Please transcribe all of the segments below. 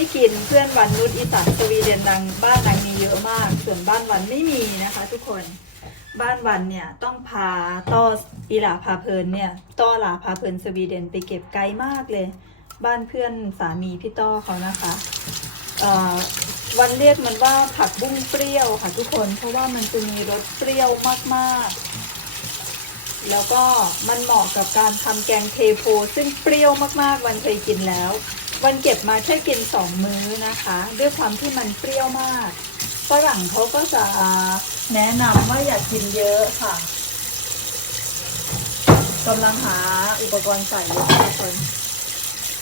ไม่กินเพื่อนวันนุชอีสานสวีเดนนางบ้านนางมีเยอะมาก ส่วนบ้านวันไม่มีนะคะ ทุกคนบ้านวันเนี่ยต้องพาต้ออีหลาพาเพลินเนี่ยต้อหลาพาเพลินสวีเดนไปเก็บไกลมากเลย บ้านเพื่อนสามีพี่ต้อเขานะคะวันเรียกมันว่าผักบุ้งเปรี้ยวค่ะทุกคนเพราะว่ามันจะมีรสเปรี้ยวมากๆ แล้วก็มันเหมาะกับการทำแกงเทโพซึ่งเปรี้ยวมากๆ วันเคยกินแล้ว วันเก็บมาแค่กินสองมื้อนะคะ ด้วยความที่มันเปรี้ยวมากฝรั่งเขาก็จะแนะนำว่าอย่ากินเยอะค่ะกำลังหาอุปกรณ์ใส่อยู่ค่ะทุกคน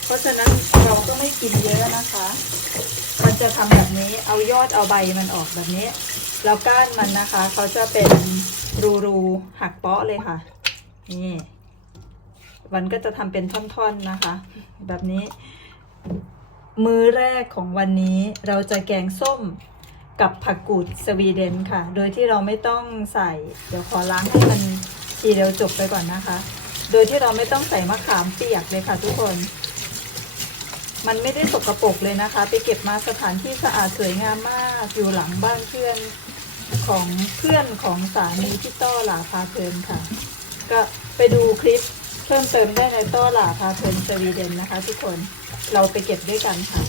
เพราะฉะนั้นเราก็ไม่กินเยอะนะคะ มันจะทำแบบนี้เอายอดเอาใบมันออกแบบนี้ แล้วก้านมันนะคะ เขาจะเป็นรูรูๆหักเปาะเลยค่ะ นี่วันก็จะทำเป็นท่อนๆนะคะ แบบนี้ มื้อแรกของวันนี้เราจะแกงส้มกับผักกูดสวีเดนค่ะ โดยที่เราไม่ต้องใส่ เดี๋ยวขอล้างให้มันทีเดียวจบไปก่อนนะคะ โดยที่เราไม่ต้องใส่มะขามเปียกเลยค่ะทุกคน มันไม่ได้สกรปรกเลยนะคะ ไปเก็บมาสถานที่สะอาดสวยงามมากอยู่หลังบ้านเพื่อนของเพื่อนของสามีพี่ต้อหลาพาเพลินค่ะ ก็ไปดูคลิปเพิ่มเติมได้ในต้อหลาพาเพลินสวีเดนนะคะ ทุกคน เราไปเก็บด้วยกันค่ะ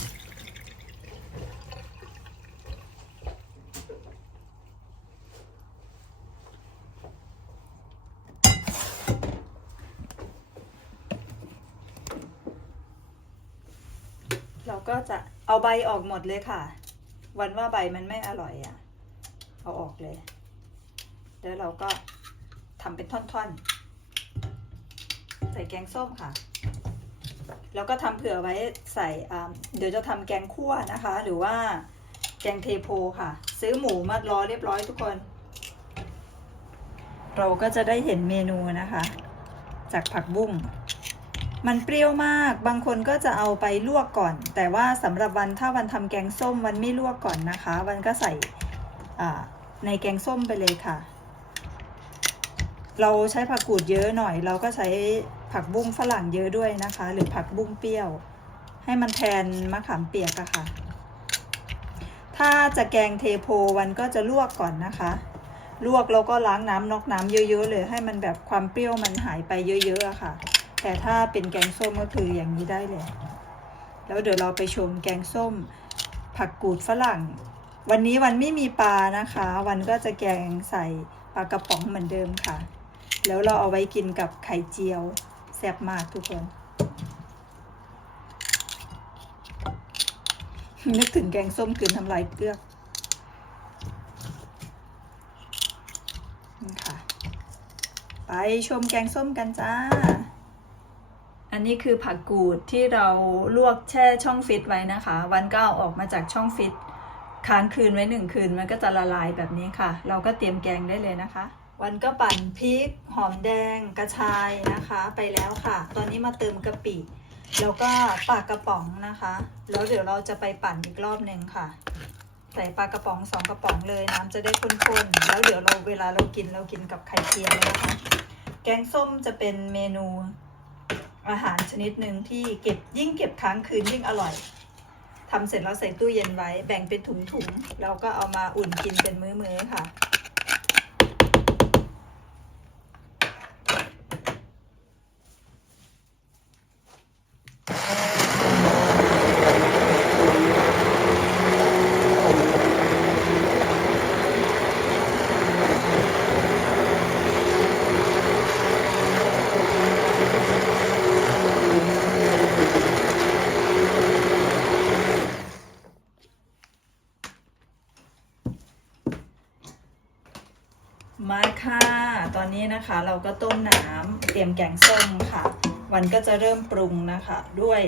เราก็จะเอาใบออกหมดเลยค่ะ วันว่าใบมันไม่อร่อยอะ่ะ เอาออกเลย แล้วเราก็ทำเป็นท่อนๆ ใส่แกงส้มค่ะ แล้วก็ทำเผื่อไว้ใส่เดี๋ยวจะทำแกงคั่วนะคะ หรือว่าแกงเทโพค่ะ ซื้อหมูมารอเรียบร้อยทุกคน เราก็จะได้เห็นเมนูนะคะ จากผักบุ้งมันเปรี้ยวมาก บางคนก็จะเอาไปลวกก่อน แต่ว่าสำหรับวันถ้าวันทำแกงส้มวันไม่ลวกก่อนนะคะ วันก็ใส่ในแกงส้มไปเลยค่ะ เราใช้ผักกูดเยอะหน่อย เราก็ใช้ ผักบุ้งฝรั่งเยอะด้วยนะคะ หรือผักบุ้งเปรี้ยว ให้มันแทนมะขามเปียกอะค่ะ ถ้าจะแกงเทโพวันก็จะลวกก่อนนะคะ ลวกแล้วก็ล้างน้ำนอกน้ำเยอะๆเลยให้มันแบบความเปรี้ยวมันหายไปเยอะๆอะค่ะ แต่ถ้าเป็นแกงส้มก็คืออย่างนี้ได้เลย แล้วเดี๋ยวเราไปชมแกงส้ม ผักกูดฝรั่ง วันนี้วันไม่มีปลานะคะ วันก็จะแกงใส่ปลากระป๋องเหมือนเดิมค่ะแล้วเราเอาไว้กินกับไข่เจียว แซ่บมากทุกคน นึกถึงแกงส้มกลืนทำลายเกลือกนี่ค่ะ ไปชมแกงส้มกันจ้า อันนี้คือผักกูดที่เราลวกแช่ช่องฟิตไว้นะคะ วันก็เอาออกมาจากช่องฟิตค้างคืนไว้หนึ่งคืนมันก็จะละลายแบบนี้ค่ะ เราก็เตรียมแกงได้เลยนะคะ วันก็ปั่นพริก หอมแดงกระชายนะคะไปแล้วค่ะ ตอนนี้มาเติมกะปิแล้วก็ปลากระป๋องนะคะ แล้วเดี๋ยวเราจะไปปั่นอีกรอบหนึ่งค่ะ ใส่ปลากระป๋องสองกระป๋องเลยน้ำจะได้ข้นๆ แล้วเดี๋ยวเราเวลาเรากินเรากินกับไข่เจียวนะคะแกงส้มจะเป็นเมนูอาหารชนิดหนึ่งที่เก็บยิ่งเก็บค้างคืนยิ่งอร่อยทำเสร็จแล้วใส่ตู้เย็นไว้ แบ่งเป็นถุงๆแล้วก็เอามาอุ่นกินเป็นมื้อๆค่ะ มาค่ะ ตอ นี้นะคะ เราก็ต้มน้ำเตรียมแกงส้มค่ะ วันก็จะเริ่มปรุงนะคะ ด้วย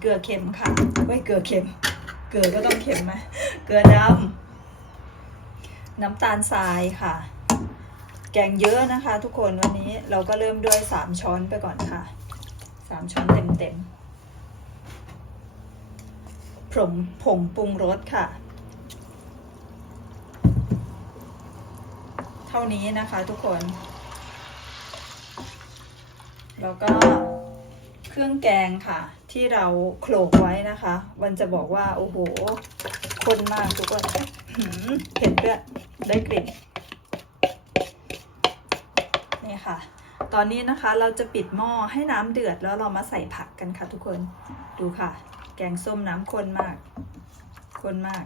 เกลือเค็มค่ะเว้ยเกลือเค็ม เกลือก็ต้องเค็มไหมเกลือดำน้ำตาลทรายค่ะ แกงเยอะนะคะ ทุกคนวันนี้เราก็เริ่มด้วยสามช้อนไปก่อนค่ะสามช้อนเต็มเต็มๆผงผงปรุงรสค่ะเท่านี้นะคะทุกคน แล้วก็เครื่องแกงค่ะ ที่เราโขลกไว้นะคะ วันจะบอกว่า โอ้โหคนมากทุกคนหืมเผ็ดด้วยได้กลิ่นนี่ค่ะ ตอนนี้นะคะเราจะปิดหม้อให้น้ำเดือดแล้วเรามาใส่ผักกันค่ะทุกคนดูค่ะ แกงส้มน้ำข้นมากข้นมาก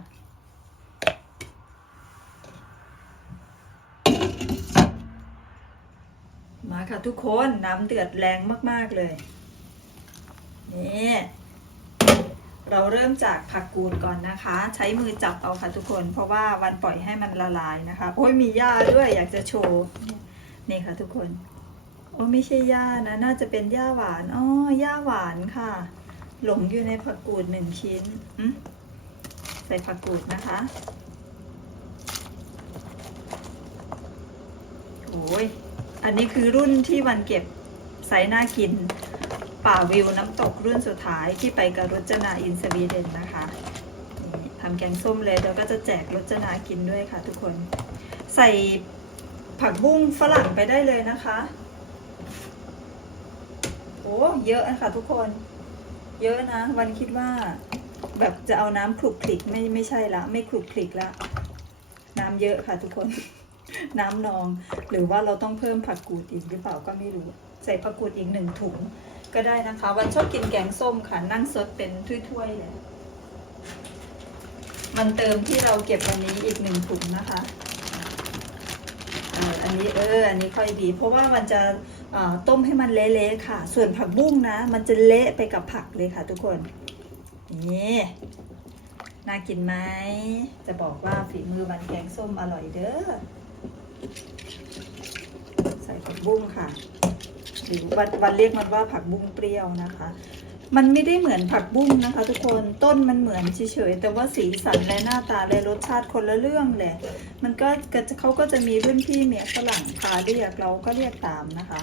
มา ค่ะทุกคนน้ำเดือดแรงมากๆเลย นี่เราเริ่มจากผักกูดก่อนนะคะ ใช้มือจับเอาค่ะทุกคน เพราะว่าวันปล่อยให้มันละลายนะคะ โอ้ยมีหญ้าด้วยอยากจะโชว์นี่ค่ะทุกคน โอ้ไม่ใช่หญ้านะ น่าจะเป็นหญ้าหวานอ๋อหญ้าหวานค่ะ หลงอยู่ในผักกูดหนึ่งชิ้นใส่ผักกูดนะคะโอ้ย อันนี้คือรุ่นที่วันเก็บไซน่ากิน ป่าวิวน้ำตกรุ่นสุดท้ายที่ไปกับรจนาอินสวีเดนนะคะทำแกงส้มเลยแล้วก็จะแจกรจนากินด้วยค่ะทุกคน ใส่ผักบุ้งฝรั่งไปได้เลยนะคะโอ้เยอะนะคะทุกคน เยอะนะ วันคิดว่า แบบจะเอาน้ำคลุกคลิกไม่ไม่ใช่ละ ไม่คลุกคลิกละ น้ำเยอะค่ะทุกคน น้ำนอง หรือว่าเราต้องเพิ่มผักกูดอีกหรือเปล่าก็ไม่รู้ ใส่ผักกูดอีกหนึ่งถุง ก็ได้นะคะ วันชอบกินแกงส้มค่ะ นั่งซดเป็นถ้วยๆเลยมันเติมที่เราเก็บวันนี้อีกหนึ่งถุงนะคะอันนี้เออ อันนี้ค่อยดี เพราะว่ามันจะต้มให้มันเละๆค่ะ ส่วนผักบุ้งนะ มันจะเละไปกับผักเลยค่ะ ทุกคน นี่น่ากินไหม จะบอกว่าฝีมือวันแกงส้มอร่อยเด้อ ใส่ผักบุ้งค่ะหรือวันวันเรียกมันว่าผักบุ้งเปรี้ยวนะคะ มันไม่ได้เหมือนผักบุ้งนะคะ ทุกคนต้นมันเหมือนเฉยๆแต่ว่าสีสันและหน้าตาและรสชาติคนละเรื่องเลยมันก็ก็จะเขาก็จะมีรุ่นพี่เมียฝรั่งพาเรียกเราก็เรียกตามนะคะ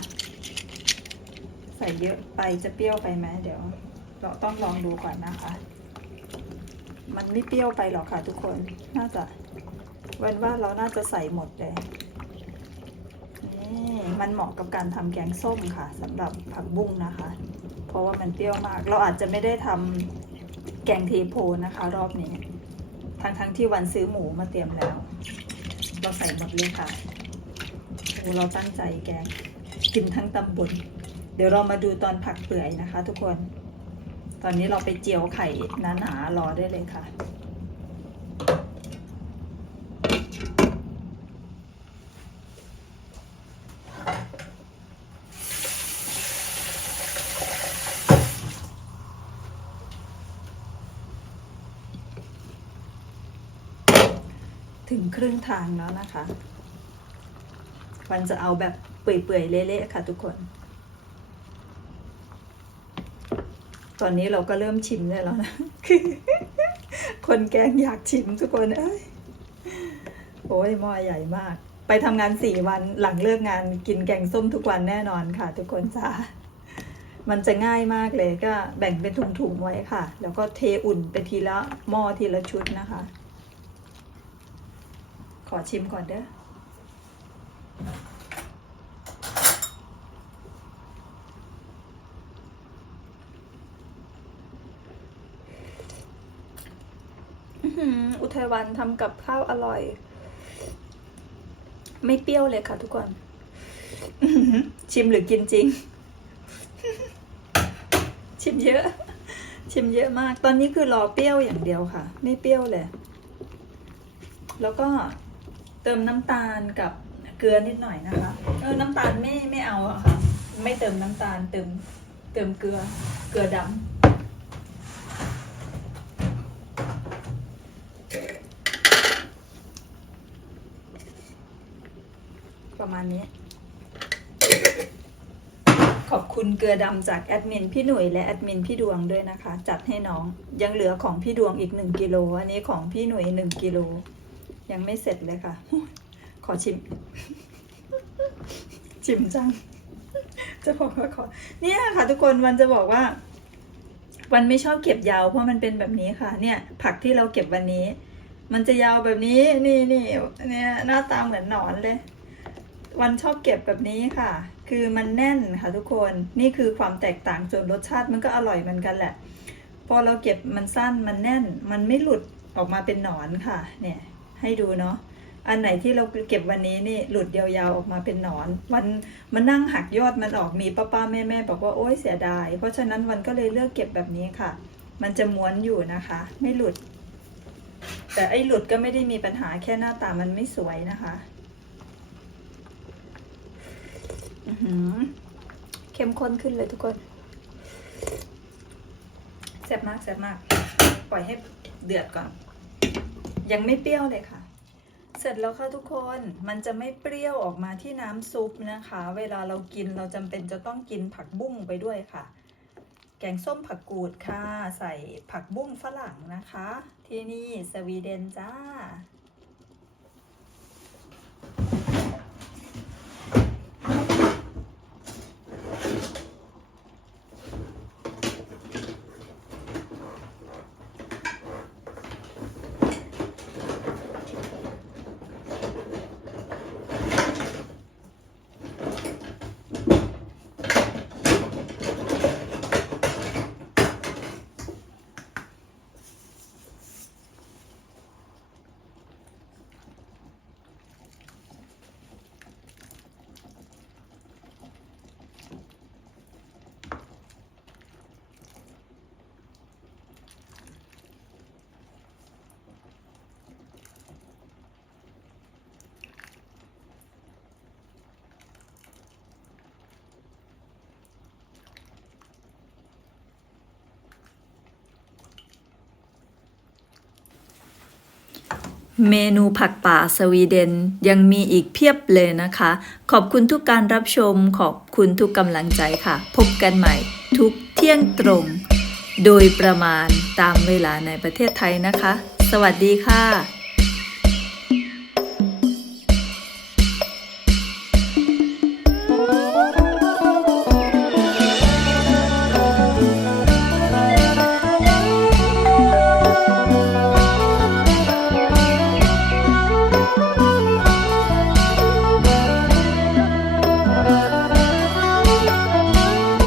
ใส่เยอะไปจะเปรี้ยวไปไหมเดี๋ยว เราต้องลองดูก่อนนะคะ มันไม่เปรี้ยวไปหรอกค่ะ ทุกคนน่าจะวันว่าเราน่าจะใส่หมดเลย นี่มันเหมาะกับการทำแกงส้มค่ะสำหรับผักบุ้งนะคะ เพราะว่ามันเปรี้ยวมาก เราอาจจะไม่ได้ทำแกงเทโพนะคะ รอบนี้ ทั้งทั้งๆที่วันซื้อหมูมาเตรียมแล้ว เราใส่หมดเลยค่ะโอ้เราตั้งใจแกงกินทั้งตำบลเดี๋ยวเรามาดูตอนผักเปื่อยนะคะ ทุกคน ตอนนี้เราไปเจียวไข่หนาๆรอได้เลยค่ะ ถึงครึ่งทางแล้วนะคะ วันจะเอาแบบเปื่อยๆ เละๆ ค่ะทุกคน ตอนนี้เราก็เริ่มชิมได้แล้วนะ คนแกงอยากชิมทุกคนเอ้ยโอ้ยหม้อใหญ่มาก ไปทำงานสี่วันหลังเลิกงานกินแกงส้มทุกวันแน่นอนค่ะ ทุกคนจ้ามันจะง่ายมากเลยก็แบ่งเป็นถุงๆไว้ค่ะ แล้วก็เทอุ่นไปทีละหม้อทีละชุดนะคะ อชิมก่อนเด้อออุทัยวันทำกับข้าวอร่อย ไม่เปรี้ยวเลยค่ะทุกคน ชิมหรือกินจริง ชิมเยอะ ชิมเยอะมาก ตอนนี้คือรอเปรี้ยวอย่างเดียวค่ะ ไม่เปรี้ยวเลย แล้วก็ เติมน้ำตาลกับเกลือนิดหน่อยนะคะเออน้ำตาลไม่ไม่เอาอะค่ะ ไม่เติมน้ำตาลเติมเติมเกลือเกลือดำประมาณนี้ ขอบคุณเกลือดำจากแอดมินพี่หนุ่ยและแอดมินพี่ดวงด้วยนะคะ จัดให้น้องยังเหลือของพี่ดวงอีกหนึ่งกิโลอันนี้ของพี่หนุ่ยหนึ่งกิโล ยังไม่เสร็จเลยค่ะ ขอชิม ชิมจัง จะบอกว่าขอ เนี่ยค่ะ ทุกคนวันจะบอกว่า วันไม่ชอบเก็บยาวเพราะมันเป็นแบบนี้ค่ะ เนี่ย ผักที่เราเก็บวันนี้ มันจะยาวแบบนี้ นี่นี่เนี่ยหน้าตาเหมือนหนอนเลย วันชอบเก็บแบบนี้ค่ะ คือมันแน่นค่ะ ทุกคน นี่คือความแตกต่างส่วนรสชาติมันก็อร่อยเหมือนกันแหละ พอเราเก็บมันสั้นมันแน่น มันไม่หลุดออกมาเป็นหนอนค่ะ เนี่ย ให้ดูเนาะอันไหนที่เราเก็บวันนี้นี่หลุดยาวๆออกมาเป็นหนอน วันมันนั่งหักยอดมันออกมีป้าป้าๆแม่แม่ๆบอกว่าโอ๊ยเสียดาย เพราะฉะนั้นวันก็เลยเลือกเก็บแบบนี้ค่ะ มันจะม้วนอยู่นะคะ ไม่หลุด แต่ไอ้หลุดก็ไม่ได้มีปัญหาแค่หน้าตามันไม่สวยนะคะอื้อหือเข้มข้นขึ้นเลยทุกคนแซ่บมากแซ่บมาก ปล่อยให้เดือดก่อน ยังไม่เปรี้ยวเลยค่ะ เสร็จแล้วค่ะทุกคนมันจะไม่เปรี้ยวออกมาที่น้ำซุปนะคะ เวลาเรากินเราจำเป็นจะต้องกินผักบุ้งไปด้วยค่ะ แกงส้มผักกูดค่ะ ใส่ผักบุ้งฝรั่งนะคะ ที่นี่สวีเดนจ้า เมนูผักป่าสวีเดนยังมีอีกเพียบเลยนะคะ ขอบคุณทุกการรับชม ขอบคุณทุกกำลังใจค่ะ พบกันใหม่ทุกเที่ยงตรง โดยประมาณตามเวลาในประเทศไทยนะคะ สวัสดีค่ะ